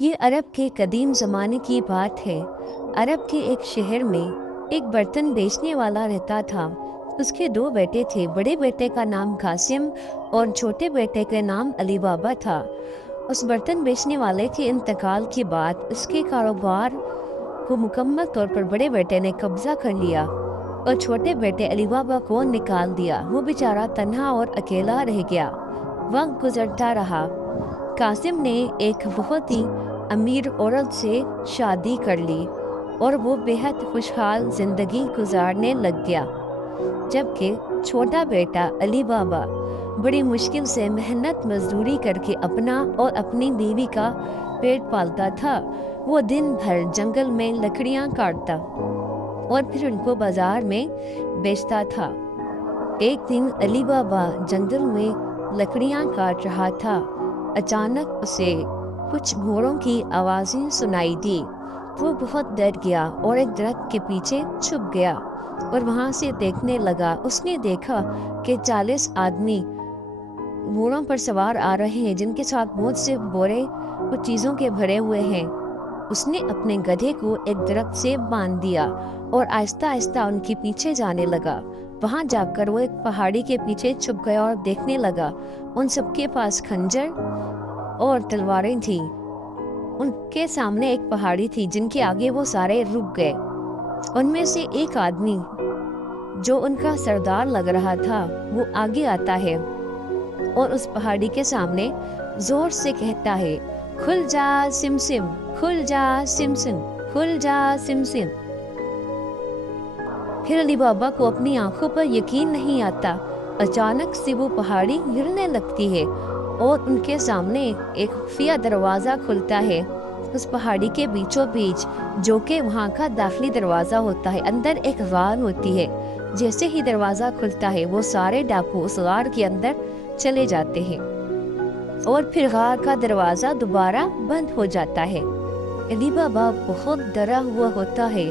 ये अरब के कदीम ज़माने की बात है। अरब के एक शहर में एक बर्तन बेचने वाला रहता था। उसके दो बेटे थे। बड़े बेटे का नाम कासिम और छोटे बेटे का नाम अली बाबा था। उस बर्तन बेचने वाले के इंतकाल के बाद उसके कारोबार को मुकम्मल तौर पर बड़े बेटे ने कब्जा कर लिया और छोटे बेटे अली बाबा को निकाल दिया। वो बेचारा तन्हा और अकेला रह गया। वक्त गुजरता रहा। कासिम ने एक बहुत ही अमीर औरत से शादी कर ली और वो बेहद खुशहाल जिंदगी गुजारने लग गया। जबकि छोटा बेटा अली बाबा बड़ी मुश्किल से मेहनत मजदूरी करके अपना और अपनी बीवी का पेट पालता था। वो दिन भर जंगल में लकड़ियां काटता और फिर उनको बाजार में बेचता था। एक दिन अली बाबा जंगल में लकड़ियां काट रहा था। अचानक उसे कुछ घोड़ों की आवाज़ें सुनाई दी। वो बहुत डर गया और एक दरख्त के पीछे छुप गया और वहाँ से देखने लगा। उसने देखा कि 40 आदमी घोड़ों पर सवार आ रहे हैं, जिनके साथ बहुत से बोरे कुछ चीज़ों के भरे हुए हैं। उसने अपने गधे को एक दरख्त से बांध दिया और आहिस्ता आहिस्ता उनके पीछे जाने लगा। वहाँ जाकर वो एक पहाड़ी के पीछे छुप गया और देखने लगा। उन सबके पास खंजर और तलवारें थी। उनके सामने एक पहाड़ी थी जिनके आगे वो सारे रुक गए। उनमें से एक आदमी जो उनका सरदार लग रहा था वो आगे आता है और उस पहाड़ी के सामने जोर से कहता है, खुल जा सिमसिम, खुल जा सिमसिम, खुल जा सिमसिम। फिर अली बाबा को अपनी आंखों पर यकीन नहीं आता। अचानक से वो पहाड़ी हिलने लगती है और उनके सामने एक खुफिया दरवाज़ा खुलता है उस पहाड़ी के बीचों बीच, जो कि वहाँ का दाखिली दरवाज़ा होता है। अंदर एक गार होती है। जैसे ही दरवाज़ा खुलता है वो सारे डाकू उस गार के अंदर चले जाते हैं और फिर गार का दरवाज़ा दोबारा बंद हो जाता है। अली बाबा बहुत डरा हुआ होता है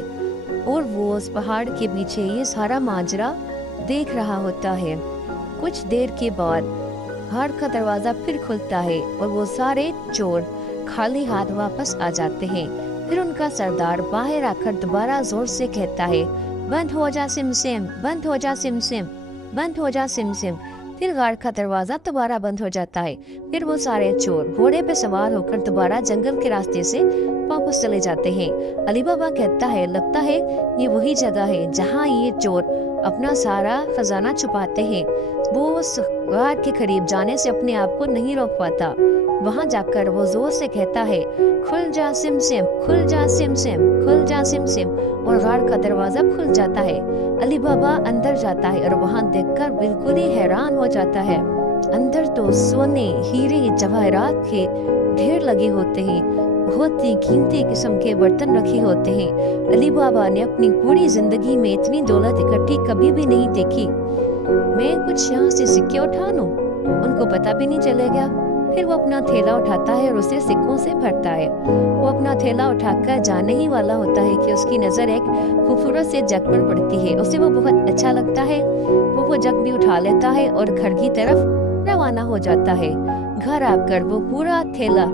और वो उस पहाड़ के पीछे ये सारा माजरा देख रहा होता है। कुछ देर के बाद गार का दरवाज़ा फिर खुलता है और वो सारे चोर खाली हाथ वापस आ जाते हैं। फिर उनका सरदार बाहर आकर दोबारा जोर से कहता है, बंद हो जा सिमसिम, बंद हो जा सिमसिम, बंद हो जा सिमसिम। फिर गार का दरवाज़ा दोबारा बंद हो जाता है। फिर वो सारे चोर घोड़े पे सवार होकर दोबारा जंगल के रास्ते से वापस चले जाते हैं। अली बाबा कहता है, लगता है ये वही जगह है जहाँ ये चोर अपना सारा खजाना छुपाते हैं। वो उस गार के करीब जाने से अपने आप को नहीं रोक पाता। वहाँ जाकर वो जोर से कहता है, खुल जा सिमसिम, खुल जा सिमसिम, खुल जा सिमसिम, और गार का दरवाज़ा खुल जाता है। अली बाबा अंदर जाता है और वहाँ देखकर बिल्कुल ही हैरान हो जाता है। अंदर तो सोने, हीरे, जवाहरात के ढेर लगे होते हैं। बहुत ही कीमती किस्म के बर्तन रखे होते हैं। अली बाबा ने अपनी पूरी जिंदगी में इतनी दौलत इकट्ठी कभी भी नहीं देखी। मैं कुछ यहाँ से सिक्के उठा लूं, उनको पता भी नहीं चलेगा। फिर वो अपना थैला उठाता है और उसे सिक्कों से भरता है। वो अपना थैला उठाकर जाने ही वाला होता है कि उसकी नज़र एक खूबसूरत से जग पर पड़ती है। उसे वो बहुत अच्छा लगता है। वो जग भी उठा लेता है और घर की तरफ रवाना हो जाता है। घर आकर वो पूरा थैला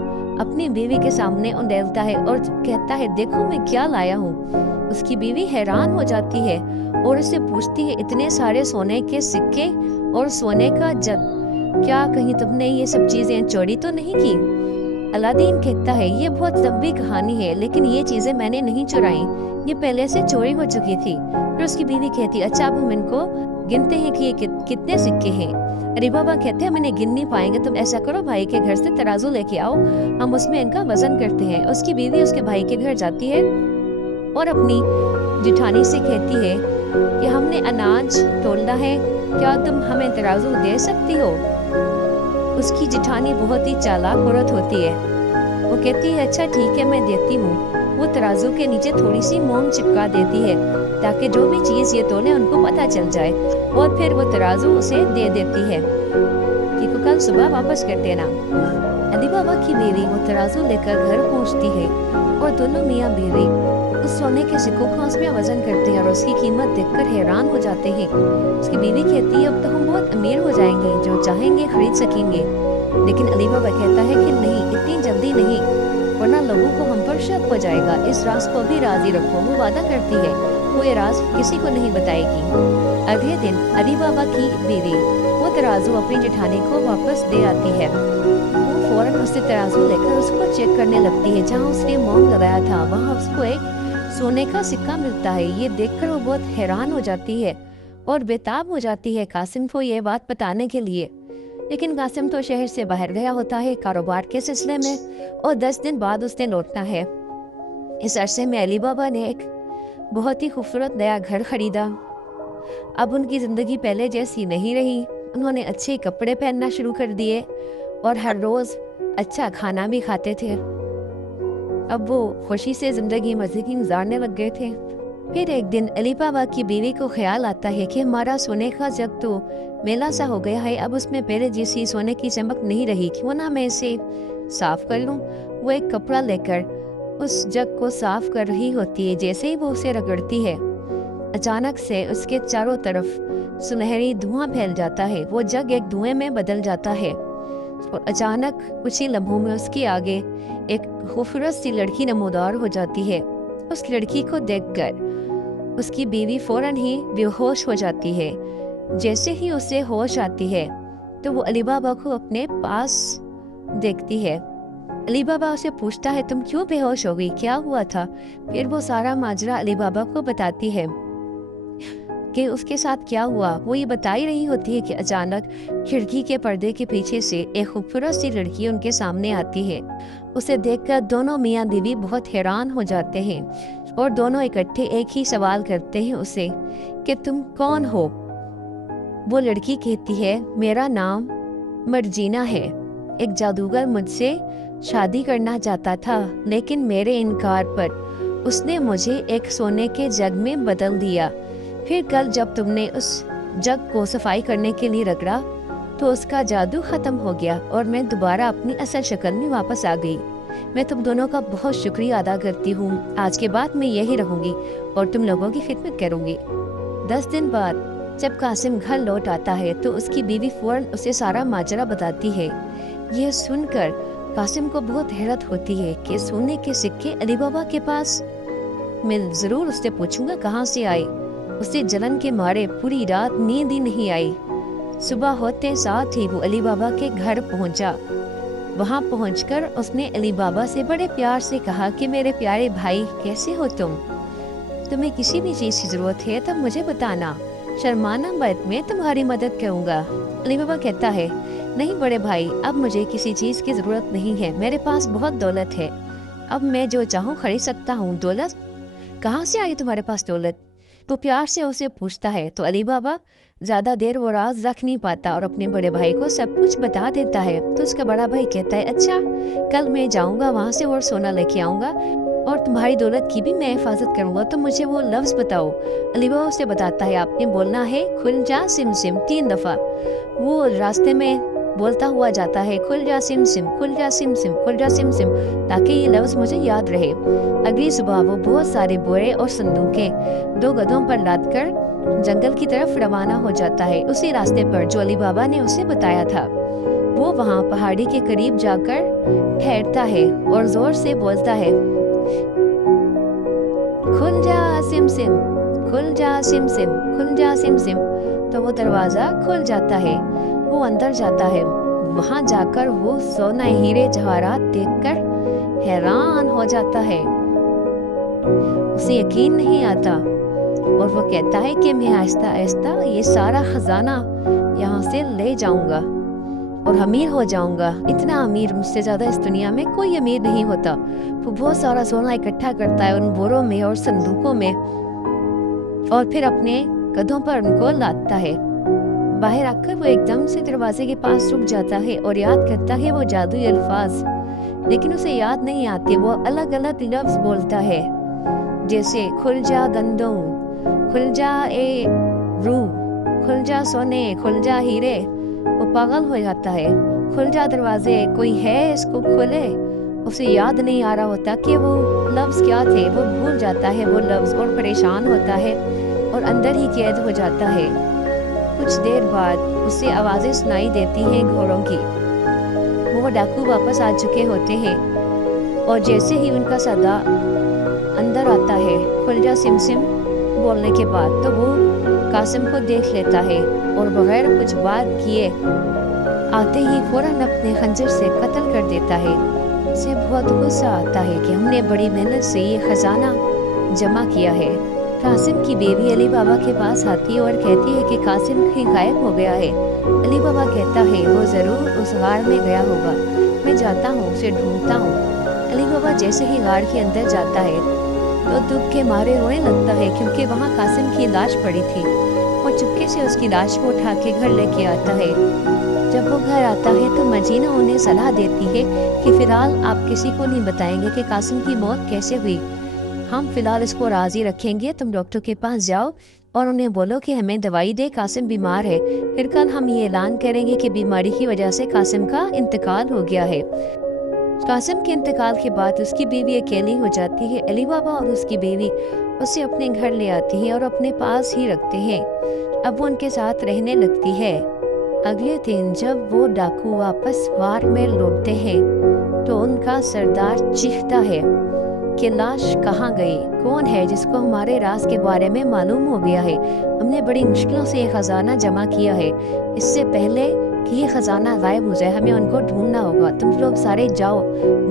अपनी बीवी के सामने उंडेलता है और कहता है, देखो मैं क्या लाया हूँ। उसकी बीवी हैरान हो जाती है और उससे पूछती है, इतने सारे सोने के सिक्के और सोने का जग, क्या कहीं तुमने ये सब चीजें चोरी तो नहीं की? अलादीन कहता है, ये बहुत लंबी कहानी है, लेकिन ये चीजें मैंने नहीं चुराई, ये पहले से चोरी हो चुकी थी। फिर उसकी बीवी कहती, अच्छा अब हम इनको गिनते हैं कि ये कितने सिक्के हैं। अली बाबा कहते हैं, हम इन्हें गिन नहीं पाएंगे, तुम ऐसा करो भाई के घर से तराजू लेके आओ, हम उसमें इनका वजन करते हैं। उसकी बीवी उसके भाई के घर जाती है और अपनी जिठानी से कहती है कि हमने अनाज तोलना है, क्या तुम हमें तराजू दे सकती हो? उसकी जिठानी बहुत ही चालाक औरत होती है। वो कहती है, अच्छा ठीक है मैं देती हूँ। वो तराजू के नीचे थोड़ी सी मोम चिपका देती है ताकि जो भी चीज़ ये तोले उनको पता चल जाए, और फिर वो तराजू उसे दे देती है कि कल सुबह वापस कर देना। अली बाबा की बीवी वो तराजू लेकर घर पहुँचती है और दोनों मियाँ बीवी उस सोने के सिक्कों का उसमें वजन करते हैं और उसकी कीमत देखकर हैरान हो जाते हैं। उसकी बीवी कहती है, अब तो हम बहुत अमीर हो जाएंगे, जो चाहेंगे खरीद सकेंगे। लेकिन अली बाबा कहता है कि नहीं, इतनी जल्दी नहीं, वरना लोगों को हम पर शक हो जाएगा, इस राज को भी राजी रखो। वो वादा करती है वो ये राज किसी को नहीं बताएगी। अगले दिन अली बाबा की बीवी वो तराजू अपनी जेठानी को वापस दे आती है। वो फौरन उससे तराजू लेकर उसको चेक करने लगती है। जहाँ उसने मोम लगाया था वहाँ उसको एक सोने का सिक्का मिलता है। ये देखकर वो बहुत हैरान हो जाती है और बेताब हो जाती है कासिम को ये बात बताने के लिए। लेकिन कासिम तो शहर से बाहर गया होता है कारोबार के सिलसिले में, और 10 दिन बाद उसने लौटना है। इस अरसे में अली बाबा ने एक बहुत ही खूबसूरत नया घर खरीदा। अब उनकी ज़िंदगी पहले जैसी नहीं रही। उन्होंने अच्छे कपड़े पहनना शुरू कर दिए और हर रोज़ अच्छा खाना भी खाते थे। अब वो खुशी से ज़िंदगी मज़े की गुजारने लग गए थे। फिर एक दिन अली बाबा की बीवी को ख्याल आता है कि हमारा सोने का जग तो मेला सा हो गया है, अब उसमें पहले जैसी सोने की चमक नहीं रही, क्यों ना मैं इसे साफ कर लूं। वो एक कपड़ा लेकर उस जग को साफ कर रही होती है। जैसे ही वो उसे रगड़ती है अचानक से उसके चारों तरफ सुनहरी धुआं फैल जाता है। वो जग एक धुएं में बदल जाता है और अचानक कुछ ही लम्हों में उसके आगे एक खूबसूरत सी लड़की नमोदार हो जाती है। उस लड़की को देखकर उसकी बीवी फौरन ही बेहोश हो जाती है। जैसे ही उसे होश आती है तो वो अली बाबा को अपने पास देखती है। अली बाबा उसे पूछता है तुम क्यों बेहोश हो गई, क्या हुआ था? फिर वो सारा माजरा अली बाबा को बताती है कि उसके साथ क्या हुआ। वो ये बता ही रही होती है कि अचानक खिड़की के पर्दे के पीछे से एक खूबसूरत सी लड़की उनके सामने आती है। उसे देखकर दोनों मियाँ बीवी बहुत हैरान हो जाते हैं और दोनों इकट्ठे एक ही सवाल करते हैं उसे कि तुम कौन हो। वो लड़की कहती है मेरा नाम मर्जीना है। एक जादूगर मुझसे शादी करना चाहता था, लेकिन मेरे इनकार पर उसने मुझे एक सोने के जग में बदल दिया। फिर कल जब तुमने उस जग को सफाई करने के लिए रगड़ा तो उसका जादू खत्म हो गया और मैं दोबारा अपनी असल शक्ल में वापस आ गई। मैं तुम दोनों का बहुत शुक्रिया अदा करती हूँ। आज के बाद मैं यही रहूंगी और तुम लोगों की खिदमत करूंगी। 10 दिन बाद जब कासिम घर लौट आता है तो उसकी बीवी फौरन उसे सारा माजरा बताती है। यह सुनकर कासिम को बहुत हैरत होती है कि सोने के सिक्के अली बाबा के पास। मैं जरूर उससे पूछूंगा कहाँ से आए। उसे जलन के मारे पूरी रात नींद ही नहीं आई। सुबह होते साथ ही वो अली बाबा के घर पहुंचा। वहां पहुंचकर उसने अली बाबा से बड़े प्यार से कहा कि मेरे प्यारे भाई कैसे हो तुम? तुम्हें किसी भी चीज की जरूरत है तब मुझे बताना, शर्माना मत, मैं तुम्हारी मदद करूंगा। अली बाबा कहता है नहीं बड़े भाई, अब मुझे किसी चीज की जरूरत नहीं है, मेरे पास बहुत दौलत है, अब मैं जो चाहूँ खरीद सकता हूँ। दौलत? कहाँ से आई तुम्हारे पास दौलत? तो प्यार से उसे पूछता है। तो अली बाबा ज्यादा देर वो राज रख नहीं पाता और अपने बड़े भाई को सब कुछ बता देता है। तो उसका बड़ा भाई कहता है अच्छा, कल मैं जाऊंगा वहाँ से और सोना लेके आऊंगा और तुम्हारी दौलत की भी मैं हिफाजत करूंगा, तो मुझे वो लफ्ज बताओ। अली बाबा उसे बताता है आपने बोलना है खुल जा सिम सिम 3 दफा। वो रास्ते में बोलता हुआ जाता है खुल जा सिम सिम, खुल जा सिम सिम, खुल जा सिम सिम, ताकि ये लफ्ज मुझे याद रहे। अगली सुबह वो बहुत सारे बोरे और संदूकें 2 गधों पर लादकर जंगल की तरफ रवाना हो जाता है, उसी रास्ते पर जो अली बाबा ने उसे बताया था। वो वहाँ पहाड़ी के करीब जाकर ठहरता है और जोर से बोलता है खुल जा सिम सिम, खुल जा सिम सिम, खुल जा सिम सिम। तो वो दरवाजा खुल जाता है। वो अंदर जाता है। वहाँ जाकर वो सोना हीरे जवाहरात देखकर हैरान हो जाता है। उसे यकीन नहीं आता और वो कहता है कि मैं आहिस्ता आहिस्ता ये सारा खजाना यहाँ से ले जाऊंगा और अमीर हो जाऊंगा। इतना अमीर, मुझसे ज्यादा इस दुनिया में कोई अमीर नहीं होता। वो बहुत सारा सोना इकट्ठा करता है उन बोरों में और संदूकों में और फिर अपने कदों पर उनको लादता है। बाहर आकर वो एकदम से दरवाजे के पास रुक जाता है और याद करता है वो जादुई अल्फाज, लेकिन उसे याद नहीं आते। वो अलग अलग लफ्ज बोलता है जैसे खुल जा गंदम, खुल जा ए रूह, खुल जा सोने, खुल जा हीरे। वो पागल हो जाता है। खुल जा दरवाजे, कोई है इसको खोले। उसे याद नहीं आ रहा होता कि वो लफ्ज क्या थे। वो भूल जाता है वो लफ्ज और परेशान होता है और अंदर ही कैद हो जाता है। कुछ देर बाद उसे आवाजें सुनाई देती हैं घोड़ों की। वो डाकू वापस आ चुके होते हैं और जैसे ही उनका सरदार अंदर आता है खुलजा सिमसिम बोलने के बाद, तो वो कासिम को देख लेता है और बगैर कुछ बात किए आते ही फौरन अपने खंजर से कत्ल कर देता है। उसे बहुत गुस्सा आता है कि हमने बड़ी मेहनत से ये खजाना जमा किया है। कासिम की बेबी अली बाबा के पास आती है और कहती है कि कासिम कहीं गायब हो गया है। अली बाबा कहता है वो ज़रूर उस गार में गया होगा, मैं जाता हूँ उसे ढूंढता हूँ। अली बाबा जैसे ही गार के अंदर जाता है तो दुख के मारे रोने लगता है, क्योंकि वहाँ कासिम की लाश पड़ी थी। वो चुपके से उसकी लाश को उठा के घर लेके आता है। जब वो घर आता है तो मजीना उन्हें सलाह देती है कि फ़िलहाल आप किसी को नहीं बताएंगे कि कासिम की मौत कैसे हुई। हम फ़िलहाल इसको राज़ी रखेंगे, तुम डॉक्टर के पास जाओ और उन्हें बोलो कि हमें दवाई दे, कासिम बीमार है। फिर कल हम ये ऐलान करेंगे कि बीमारी की वजह से कासिम का इंतकाल हो गया है। कासिम के इंतकाल के बाद उसकी बीवी अकेली हो जाती है। अली बाबा और उसकी बीवी उसे अपने घर ले आती हैं और अपने पास ही रखते हैं। अब वो उनके साथ रहने लगती है। अगले दिन जब वो डाकू वापस वार में लौटते हैं तो उनका सरदार चीखता है कि लाश कहाँ गई, कौन है जिसको हमारे राज के बारे में मालूम हो गया है। हमने बड़ी मुश्किलों से ये खजाना जमा किया है, इससे पहले कि ये खजाना गायब हो जाए हमें उनको ढूंढना होगा। तुम लोग सारे जाओ,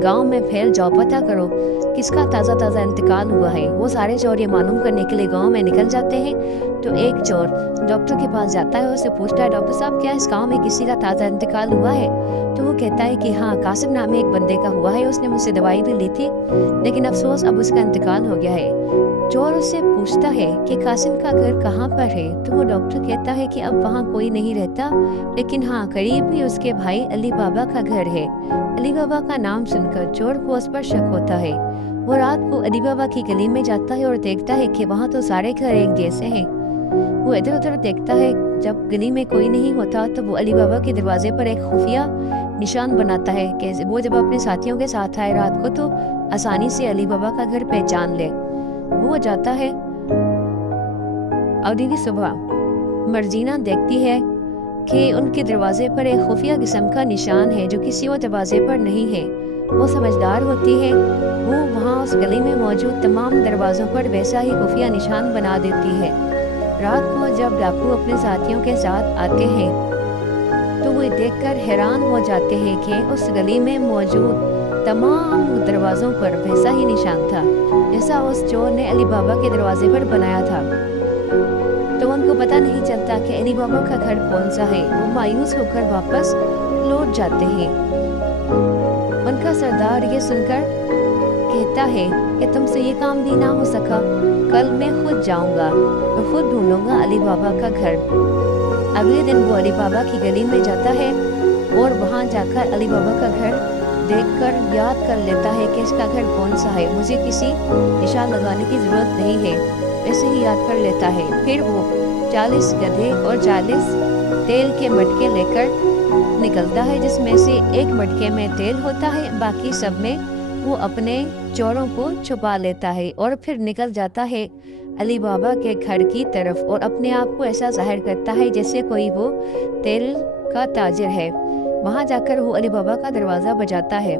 गांव में फैल जाओ, पता करो किसका ताज़ा ताज़ा इंतकाल हुआ है। वो सारे चोर ये मालूम करने के लिए गांव में निकल जाते हैं। तो एक चोर डॉक्टर के पास जाता है, उससे पूछता है डॉक्टर साहब क्या इस गांव में किसी का ताज़ा इंतकाल हुआ है? तो वो कहता है कि हाँ, कासिम नाम एक बंदे का हुआ है, उसने मुझसे दवाई भी ली थी, लेकिन अफसोस अब उसका इंतकाल हो गया है। चोर उससे पूछता है कि कासिम का घर कहाँ पर है? तो वो डॉक्टर कहता है कि अब वहाँ कोई नहीं रहता, लेकिन हाँ करीब ही उसके भाई अली बाबा का घर है। अली बाबा का नाम सुनकर चोर को उस पर शक होता है। वो रात को अली बाबा की गली में जाता है और देखता है कि वहाँ तो सारे घर एक जैसे हैं। वो इधर उधर देखता है, जब गली में कोई नहीं होता तो वो अली बाबा के दरवाजे पर एक खुफिया निशान बनाता है कि वो जब अपने साथियों के साथ आए रात को तो आसानी से अली बाबा का घर पहचान ले। वो जाता है। अगली सुबह मर्जीना देखती है कि उनके दरवाजे पर एक खुफिया किस्म का निशान है जो किसी और दरवाजे पर नहीं है। वो समझदार होती है, वो वहाँ उस गली में मौजूद तमाम दरवाज़ों पर वैसा ही खुफिया निशान बना देती है। रात को जब डाकू अपने साथियों के साथ आते हैं तो वो देखकर हैरान हो जाते हैं कि उस गली में मौजूद तमाम दरवाज़ों पर वैसा ही निशान था जैसा उस चोर ने अली बाबा के दरवाजे पर बनाया था। तो उनको पता नहीं चलता कि अली बाबा का घर कौन सा है। वो मायूस होकर वापस लौट जाते हैं। उनका सरदार ये सुनकर कहता है कि तुमसे ये काम भी ना हो सका, कल मैं खुद जाऊंगा, मैं खुद ढूंढूंगा अली बाबा का घर। अगले दिन वो अली बाबा की गली में जाता है और वहाँ जाकर अली बाबा का घर देखकर याद कर लेता है कि इसका घर कौन सा है, मुझे किसी निशान लगाने की ज़रूरत नहीं है, ऐसे ही याद कर लेता है। फिर वो 40 गधे और 40 तेल के मटके लेकर निकलता है, जिसमें से एक मटके में तेल होता है, बाकी सब में वो अपने चोरों को छुपा लेता है और फिर निकल जाता है अली बाबा के घर की तरफ और अपने आप को ऐसा जाहिर करता है जैसे कोई वो तेल का ताजिर है। वहाँ जाकर वो अली बाबा का दरवाज़ा बजाता है।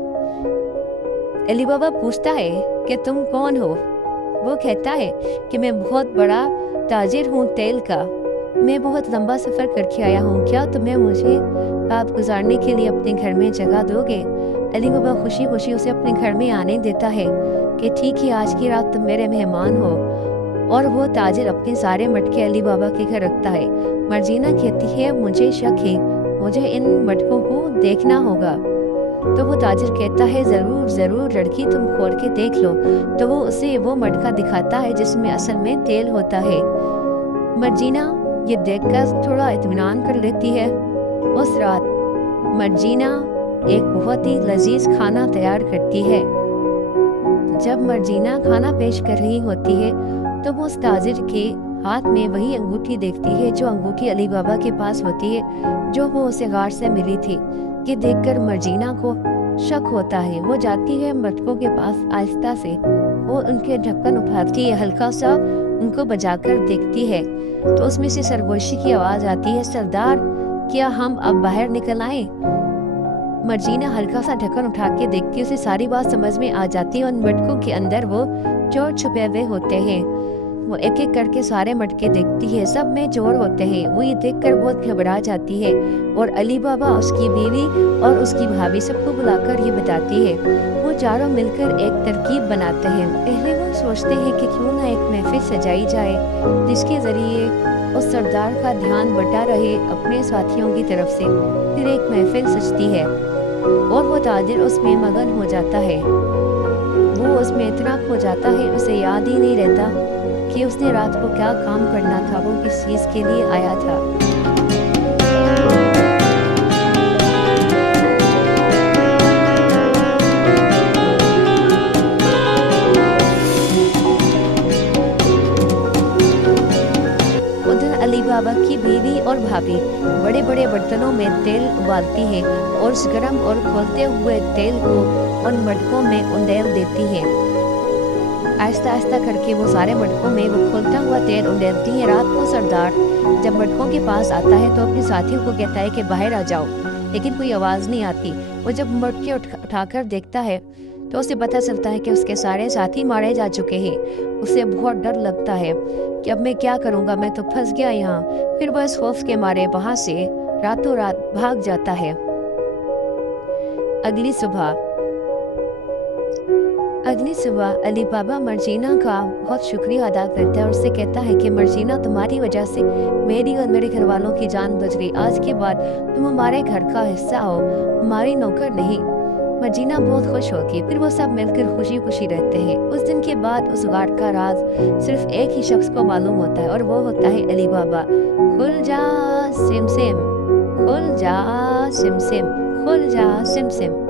अली बाबा पूछता है कि तुम कौन हो? वो कहता है कि मैं बहुत बड़ा ताजिर हूँ तेल का, मैं बहुत लंबा सफ़र करके आया हूँ, क्या तुम्हें मुझे रात गुजारने के लिए अपने घर में जगह दोगे? अली बाबा खुशी खुशी उसे अपने घर में आने देता है कि ठीक है, आज की रात तुम मेरे मेहमान हो। और वो ताजिर अपने सारे मटके अली बाबा के घर रखता है। मर्जीना कहती है मुझे शक है, मुझे इन मटकों को देखना होगा। तो वो ताजिर कहता है ज़रूर ज़रूर लड़की, तुम खोल के देख लो। तो वो उसे वो मटका दिखाता है जिसमें असल में तेल होता है। मर्जीना ये देखकर थोड़ा इत्मीनान कर लेती है। उस रात मर्जीना एक बहुत ही लजीज खाना तैयार करती है। जब मर्जीना खाना पेश कर रही होती है तो वो उस ताजिर के हाथ में वही अंगूठी देखती है जो अंगूठी अली बाबा के पास होती है, जो वो उसे गार से मिली थी। ये देखकर मर्जीना को शक होता है। वो जाती है मटकों के पास आहिस्ता से, वो उनके ढक्कन उठाती है, हल्का सा उनको बजाकर देखती है तो उसमें से सरगोशी की आवाज़ आती है, सरदार क्या हम अब बाहर निकल आए? मर्जीना हल्का सा ढक्कन उठा के देखती है, उसे सारी बात समझ में आ जाती है। उन मटकों के अंदर वो चोर छुपे हुए होते हैं। वो एक एक करके सारे मटके देखती है, सब में चोर होते हैं। वो ये देखकर बहुत घबरा जाती है और अली बाबा, उसकी बीवी और उसकी भाभी सबको बुलाकर ये बताती है। वो चारों मिलकर एक तरकीब बनाते हैं। पहले वो सोचते हैं कि क्यों ना एक महफिल सजाई जाए जिसके ज़रिए उस सरदार का ध्यान बटा रहे अपने साथियों की तरफ से। फिर एक महफिल सजती है और वो ताजिर उसमें मगन हो जाता है। वो उसमें इतना खो जाता है, उसे याद ही नहीं रहता कि उसने रात को क्या काम करना था, वो किस चीज़ के लिए आया था। उधर अली बाबा की बीवी और भाभी बड़े बड़े बर्तनों में तेल उबालती है और उस गर्म और खोलते हुए तेल को उन मटकों में उंडेल देती है। आहिस्ता आहिस्ता करके वो सारे मटकों में वो खोलता हुआ तेल उंडेलती है। रात को सरदार जब मटकों के पास आता है तो अपने साथियों को कहता है कि बाहर आ जाओ, लेकिन कोई आवाज़ नहीं आती। वो जब मटके उठाकर देखता है तो उसे पता चलता है कि उसके सारे साथी मारे जा चुके हैं। उसे बहुत डर लगता है कि अब मैं क्या करूँगा, मैं तो फंस गया यहाँ। फिर वह इस खौफ के मारे वहाँ से रातों रात भाग जाता है। अगली सुबह अली बाबा मर्जीना का बहुत शुक्रिया अदा करता है और उससे कहता है कि मर्जीना, तुम्हारी वजह से मेरी और मेरे घर वालों की जान बच गई। आज के बाद तुम हमारे घर का हिस्सा हो, हमारी नौकर नहीं। मर्जीना बहुत खुश होगी। फिर वो सब मिलकर खुशी खुशी रहते हैं। उस दिन के बाद उस गार्ड का राज सिर्फ एक ही शख्स को मालूम होता है और वो होता है अली बाबा। खुल जा सिम सिम, खुल जा सिम सिम, खुल जा सिम सिम।